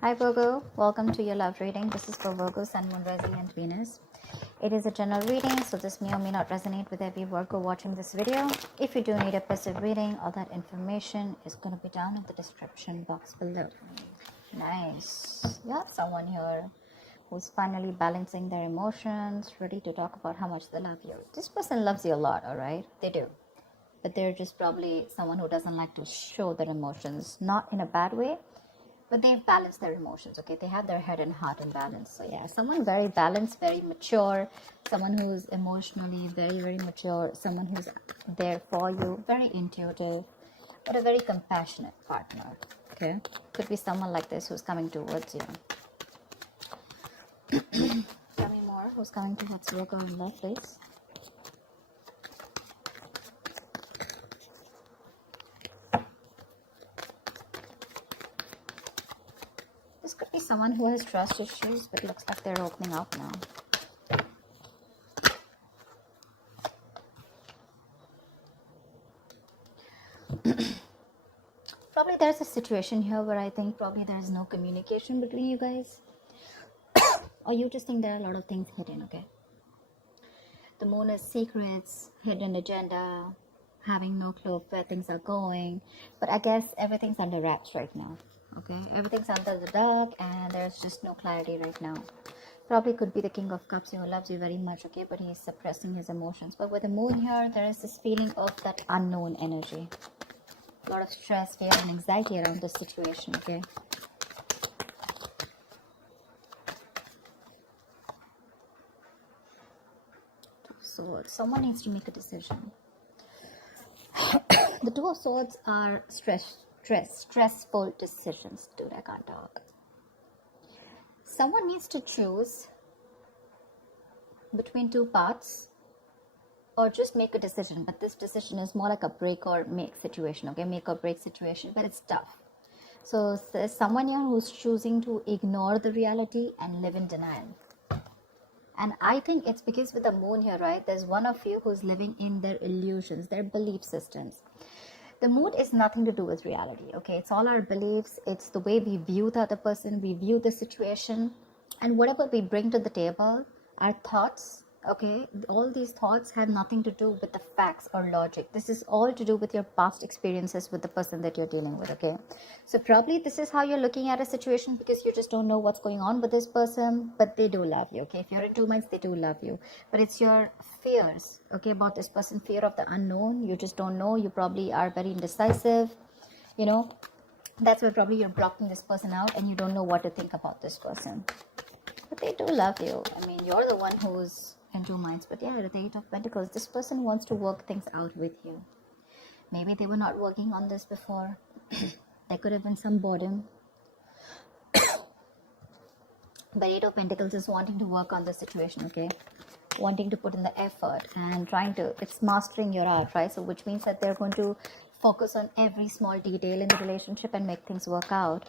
Hi Virgo, welcome to your love reading. This is for Virgo, Sun, Moon, Rising and Venus. It is a general reading, so this may or may not resonate with every Virgo watching this video. If you do need a passive reading, all that information is going to be down in the description box below. Nice. You have someone here who's finally balancing their emotions, ready to talk about how much they love you. This person loves you a lot, alright? They do. But they're just probably someone who doesn't like to show their emotions, not in a bad way, but they've balanced their emotions. Okay, they have their head and heart in balance. So yeah, someone very balanced, very mature, someone who's emotionally very mature, someone who's there for you, very intuitive, but a very compassionate partner. Okay, could be someone like this who's coming towards you. Tell me more. Who's coming towards Virgo in love, please? This could be someone who has trust issues, but it looks like they're opening up now. Probably there's a situation here where I think probably there's no communication between you guys. Or you just think there are a lot of things hidden, okay? The moon is secrets, hidden agenda, having no clue of where things are going. But I guess everything's under wraps right now, okay? Everything's under the dark and there's just no clarity right now. Probably could be the King of Cups who loves you very much, okay? But he's suppressing his emotions. But with the moon here, there is this feeling of that unknown energy. A lot of stress, fear and anxiety around this situation, okay? Swords. Someone needs to make a decision. The Two of Swords are stressful decisions. Dude, I can't talk. Someone needs to choose between two paths or just make a decision. But this decision is more like a break or make situation, okay? Make or break situation, but it's tough. So there's someone here who's choosing to ignore the reality and live in denial. And I think it's because with the moon here, right, there's one of you who's living in their illusions, their belief systems. The moon is nothing to do with reality, okay? It's all our beliefs. It's the way we view the other person, we view the situation. And whatever we bring to the table, our thoughts, okay? All these thoughts have nothing to do with the facts or logic. This is all to do with your past experiences with the person that you're dealing with, okay? So probably this is how you're looking at a situation because you just don't know what's going on with this person, but they do love you, okay? If you're in 2 months, they do love you. But it's your fears, okay, about this person, fear of the unknown. You just don't know. You probably are very indecisive, you know? That's where probably you're blocking this person out and you don't know what to think about this person. But they do love you. I mean, you're the one who's in 2 minds. But yeah, the Eight of Pentacles, this person wants to work things out with you. Maybe they were not working on this before. There could have been some boredom. But Eight of Pentacles is wanting to work on the situation, okay? Wanting to put in the effort and trying to, it's mastering your art, right? So which means that they're going to focus on every small detail in the relationship and make things work out.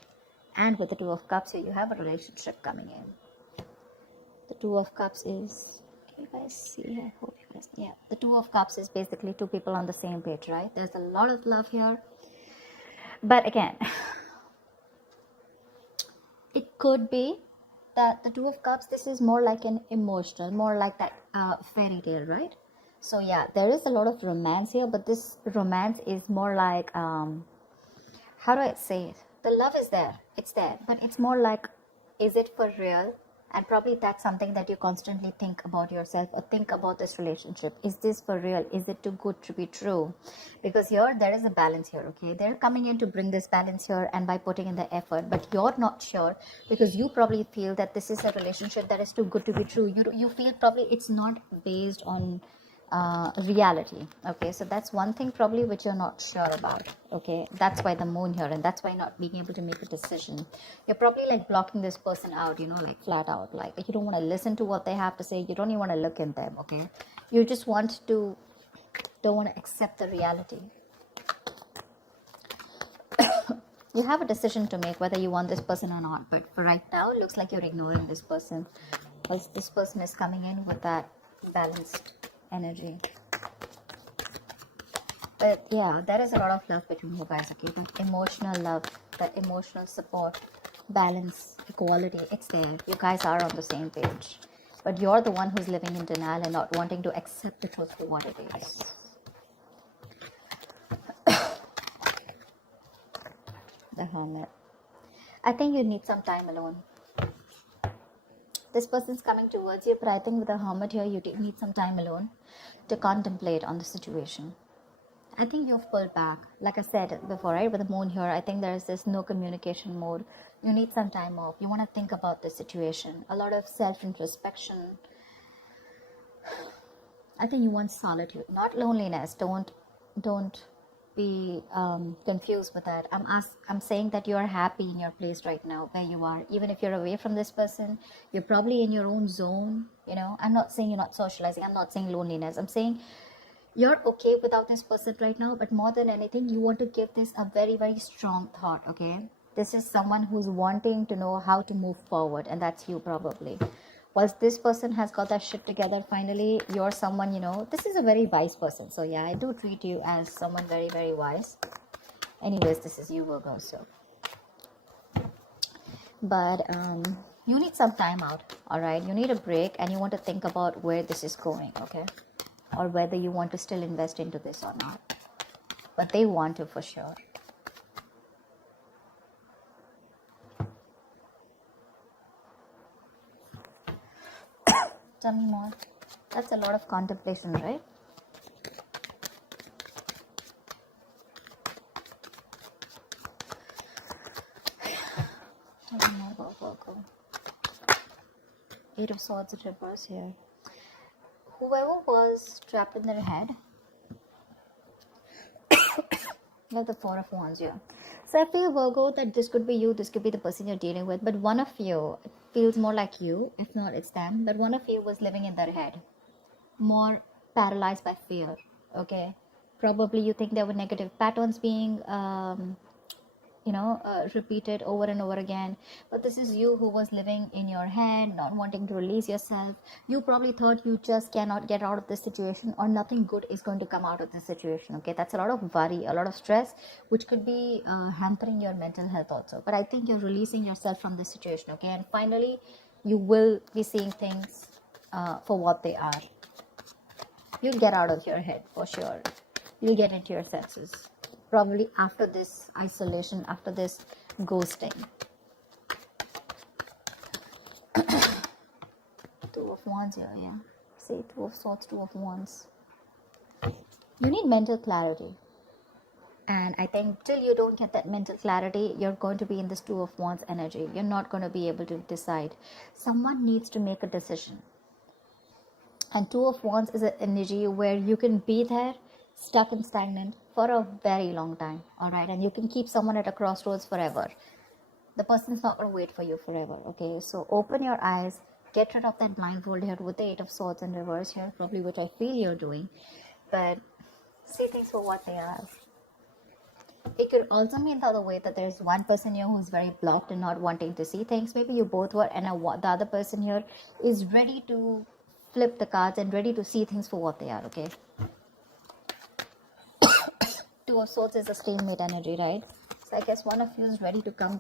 And with the Two of Cups here, you have a relationship coming in. The Two of Cups is, can you guys see? I hope you guys, yeah. The Two of Cups is basically two people on the same page, right? There's a lot of love here. But again, it could be that the Two of Cups, this is more like an emotional, more like that fairy tale, right? So yeah, there is a lot of romance here, but this romance is more like, how do I say it? The love is there, it's there, but it's more like, is it for real? And probably that's something that you constantly think about yourself or think about this relationship. Is this for real? Is it too good to be true? Because here, there is a balance here, okay? They're coming in to bring this balance here and by putting in the effort, but you're not sure because you probably feel that this is a relationship that is too good to be true. You feel probably it's not based on reality, okay? So that's one thing probably which you're not sure about, okay? That's why the moon here, and that's why not being able to make a decision. You're probably like blocking this person out, you know, like flat out, like you don't want to listen to what they have to say. You don't even want to look in them, okay? You just don't want to accept the reality. You have a decision to make whether you want this person or not, but for right now, it looks like you're ignoring this person because this person is coming in with that balanced energy. But yeah, there is a lot of love between you guys, okay? That emotional love, that emotional support, balance, equality, it's there. You guys are on the same page. But you're the one who's living in denial and not wanting to accept the truth for what it is. The Hermit. I think you need some time alone. This person's coming towards you, but I think with the Hermit here, you need some time alone to contemplate on the situation. I think you've pulled back. Like I said before, right? With the moon here, I think there's this no communication mode. You need some time off. You want to think about the situation. A lot of self-introspection. I think you want solitude, not loneliness. Don't be confused with that. I'm saying that you are happy in your place right now where you are. Even if you're away from this person, you're probably in your own zone. You know, I'm not saying you're not socializing. I'm not saying loneliness. I'm saying you're okay without this person right now, but more than anything, you want to give this a very, very strong thought, okay? This is someone who's wanting to know how to move forward, and that's you probably. Whilst this person has got that shit together, finally, you're someone, you know, this is a very wise person. So yeah, I do treat you as someone very, very wise. Anyways, this is you, Virgo, so. But you need some time out, all right? You need a break, and you want to think about where this is going, okay? Or whether you want to still invest into this or not. But they want to for sure. Tell me more. That's a lot of contemplation, right? Tell me more about Virgo. 8 of Swords in reverse here. Whoever was trapped in their head, like the 4 of Wands here. So I feel, Virgo, that this could be you, this could be the person you're dealing with, but one of you feels more like you, if not it's them, but one of you was living in their head, more paralyzed by fear, okay? Probably you think there were negative patterns being repeated over and over again, but this is you who was living in your head, not wanting to release yourself. You probably thought you just cannot get out of this situation, or nothing good is going to come out of this situation, okay? That's a lot of worry, a lot of stress, which could be hampering your mental health also. But I think you're releasing yourself from this situation, okay? And finally you will be seeing things for what they are. You'll get out of your head for sure. You'll get into your senses, probably after this isolation, after this ghosting. 2 of Wands here, yeah. See, 2 of Swords, 2 of Wands. You need mental clarity. And I think till you don't get that mental clarity, you're going to be in this 2 of Wands energy. You're not going to be able to decide. Someone needs to make a decision. And 2 of Wands is an energy where you can be there, stuck and stagnant for a very long time, all right? And you can keep someone at a crossroads forever. The person's not going to wait for you forever, okay? So open your eyes, get rid of that blindfold here with the 8 of Swords in reverse here, probably which I feel you're doing. But see things for what they are. It could also mean the other way, that there's one person here who's very blocked and not wanting to see things. Maybe you both were, and the other person here is ready to flip the cards and ready to see things for what they are, okay? 2 of Swords is a stalemate energy, right? So I guess one of you is ready to come,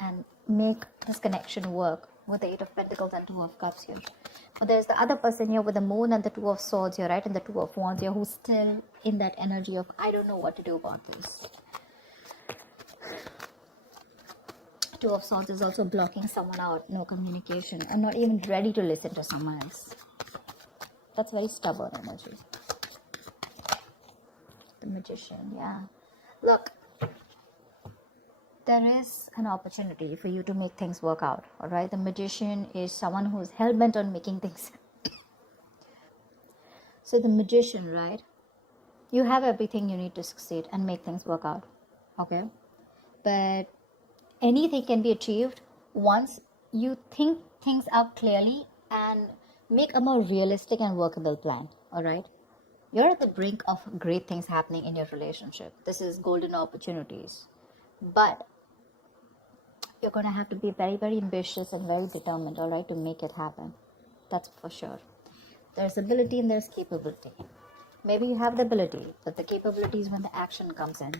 and make this connection work with the 8 of Pentacles and 2 of Cups here. But there's the other person here with the Moon and the 2 of Swords here, right? And the 2 of Wands here, who's still in that energy of, I don't know what to do about this. 2 of Swords is also blocking someone out, no communication. I'm not even ready to listen to someone else. That's very stubborn energy. The Magician, yeah. Look, there is an opportunity for you to make things work out, all right? The Magician is someone who's hell-bent on making things. So the Magician, right? You have everything you need to succeed and make things work out, okay? But anything can be achieved once you think things out clearly and make a more realistic and workable plan, all right? You're at the brink of great things happening in your relationship. This is golden opportunities. But you're going to have to be very, very ambitious and very determined, all right, to make it happen. That's for sure. There's ability and there's capability. Maybe you have the ability, but the capability is when the action comes in.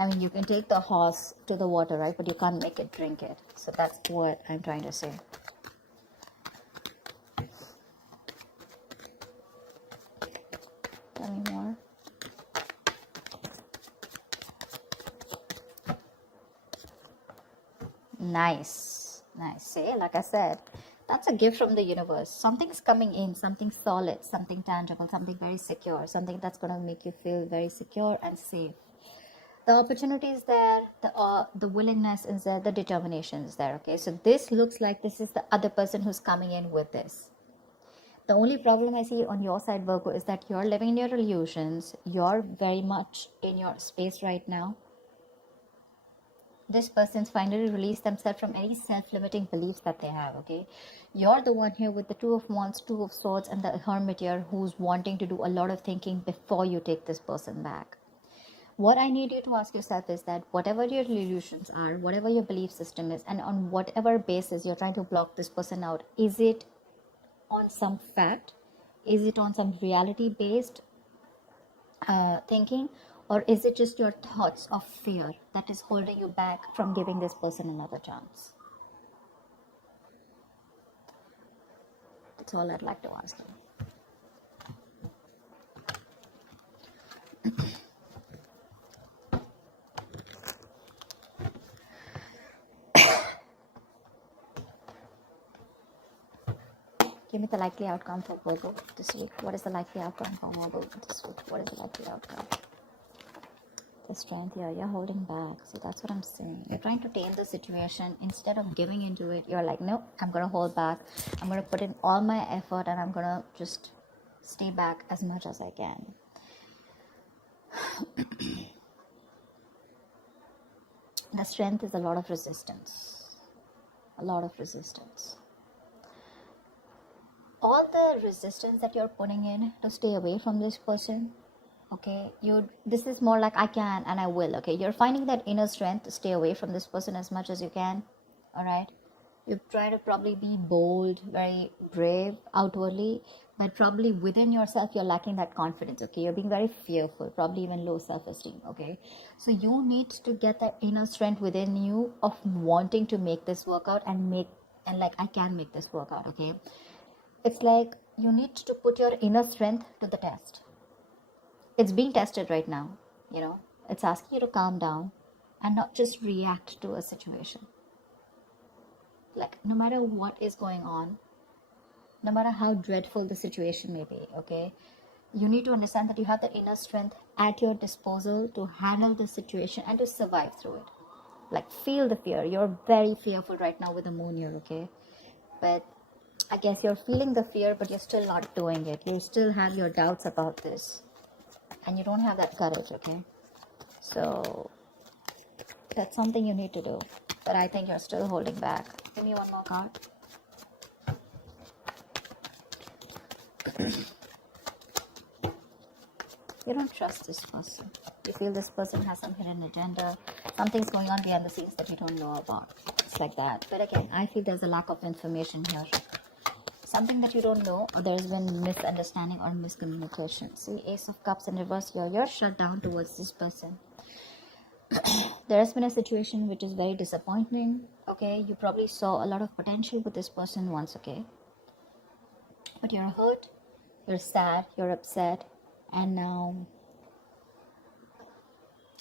I mean, you can take the horse to the water, right? But you can't make it drink it. So that's what I'm trying to say. Tell me more. Nice. Nice. See, like I said, that's a gift from the universe. Something's coming in, something solid, something tangible, something very secure, something that's going to make you feel very secure and safe. The opportunity is there, the willingness is there, the determination is there. Okay, so this looks like this is the other person who's coming in with this. The only problem I see on your side, Virgo, is that you're living in your illusions. You're very much in your space right now. This person's finally released themselves from any self-limiting beliefs that they have. Okay, you're the one here with the Two of Wands, Two of Swords, and the Hermit here, who's wanting to do a lot of thinking before you take this person back. What I need you to ask yourself is that whatever your illusions are, whatever your belief system is, and on whatever basis you're trying to block this person out, is it on some fact? Is it on some reality-based thinking? Or is it just your thoughts of fear that is holding you back from giving this person another chance? That's all I'd like to ask you. Give me the likely outcome for Virgo this week. What is the likely outcome for Virgo this week? What is the likely outcome? The strength here, you're holding back. See, that's what I'm saying. You're trying to tame the situation. Instead of giving into it, you're like, no, I'm going to hold back. I'm going to put in all my effort and I'm going to just stay back as much as I can. The strength is a lot of resistance. A lot of resistance. All the resistance that you're putting in to stay away from this person, okay, this is more like I can and I will. Okay, you're finding that inner strength to stay away from this person as much as you can. All right, you try to probably be bold, very brave outwardly, but probably within yourself you're lacking that confidence. Okay, you're being very fearful, probably even low self-esteem. Okay, so you need to get that inner strength within you of wanting to make this work out and like I can make this work out. Okay, it's like you need to put your inner strength to the test. It's being tested right now, you know. It's asking you to calm down and not just react to a situation. Like, no matter what is going on, no matter how dreadful the situation may be, okay, you need to understand that you have the inner strength at your disposal to handle the situation and to survive through it. Like, feel the fear. You're very fearful right now with the moon here, okay? But I guess you're feeling the fear, but you're still not doing it. You still have your doubts about this. And you don't have that courage, okay? So that's something you need to do. But I think you're still holding back. Give me one more card. You don't trust this person. You feel this person has some hidden agenda. Something's going on behind the scenes that you don't know about. It's like that. But again, I feel there's a lack of information here. Something that you don't know, or there's been misunderstanding or miscommunication. See, Ace of Cups in reverse here. You're shut down towards this person. There has been a situation which is very disappointing. Okay, you probably saw a lot of potential with this person once, okay? But you're hurt, you're sad, you're upset, and now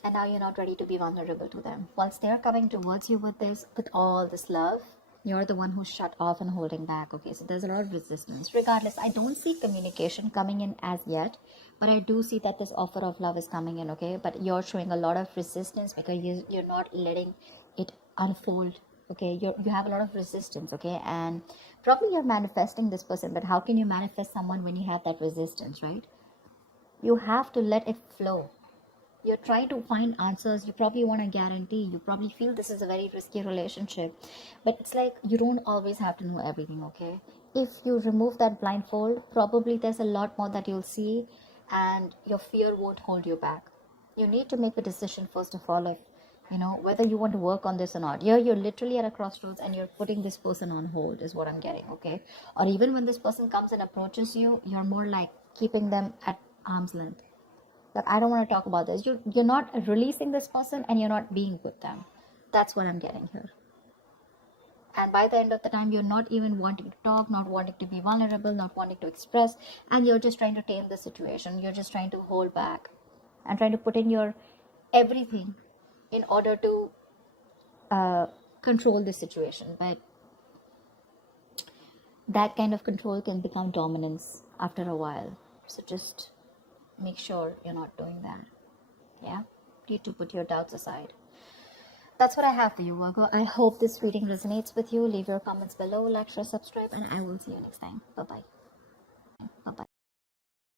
you're not ready to be vulnerable to them. Once they're coming towards you with all this love, you're the one who's shut off and holding back. Okay, so there's a lot of resistance. Regardless, I don't see communication coming in as yet, but I do see that this offer of love is coming in. Okay, but you're showing a lot of resistance because you're not letting it unfold. Okay, you have a lot of resistance. Okay, and probably you're manifesting this person, but how can you manifest someone when you have that resistance, right? You have to let it flow. You're trying to find answers. You probably want a guarantee. You probably feel this is a very risky relationship. But it's like you don't always have to know everything, okay? If you remove that blindfold, probably there's a lot more that you'll see and your fear won't hold you back. You need to make a decision first of all, if, whether you want to work on this or not. You're literally at a crossroads and you're putting this person on hold is what I'm getting, okay? Or even when this person comes and approaches you, you're more like keeping them at arm's length. Like, I don't want to talk about this. You're not releasing this person, and you're not being with them. That's what I'm getting here. And by the end of the time, you're not even wanting to talk, not wanting to be vulnerable, not wanting to express, and you're just trying to tame the situation. You're just trying to hold back and trying to put in your everything in order to control the situation. But that kind of control can become dominance after a while. So just make sure you're not doing that. Yeah, need to put your doubts aside. That's what I have for you, Virgo. I hope this reading resonates with you. Leave your comments below, like, share, subscribe, and I will see you next time. Bye bye.